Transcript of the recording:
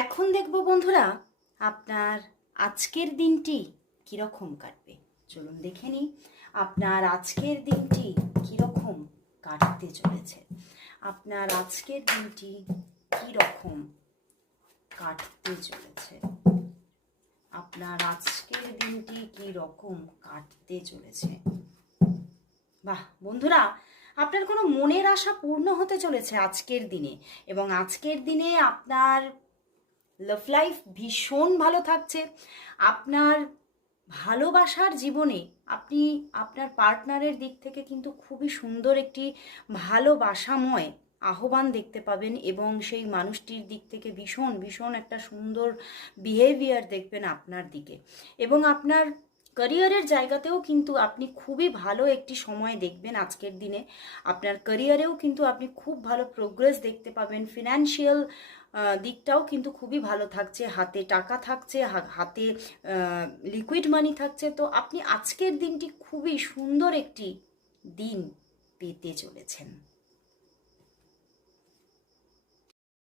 এখন দেখব বন্ধুরা আপনার আজকের দিনটি কীরকম কাটবে। চলুন দেখে নিই আপনার আজকের দিনটি কীরকম কাটতে চলেছে। আপনার আজকের দিনটি কীরকম কাটতে চলেছে। আপনার আজকের দিনটি কীরকম কাটতে চলেছে। বাহ বন্ধুরা, আপনার কোনো মনের আশা পূর্ণ হতে চলেছে আজকের দিনে, এবং আজকের দিনে আপনার লাভ লাইফ ভীষণ ভালো থাকছে। আপনার ভালোবাসার জীবনে আপনি আপনার পার্টনারের দিক থেকে কিন্তু খুবই সুন্দর একটি ভালোবাসাময় আহ্বান দেখতে পাবেন, এবং সেই মানুষটির দিক থেকে ভীষণ ভীষণ একটা সুন্দর বিহেভিয়ার দেখবেন আপনার দিকে। এবং আপনার ক্যারিয়ারের জায়গাতেও কিন্তু আপনি খুবই ভালো একটি সময় দেখবেন আজকের দিনে। আপনার ক্যারিয়ারেও কিন্তু আপনি খুব ভালো প্রোগ্রেস দেখতে পাবেন। ফিনান্সিয়াল দিকটাও কিন্তু খুবই ভালো থাকছে, হাতে টাকা থাকছে, হাতে লিকুইড মানি থাকছে। তো আপনি আজকের দিনটি খুবই সুন্দর একটি দিন পেতে চলেছেন।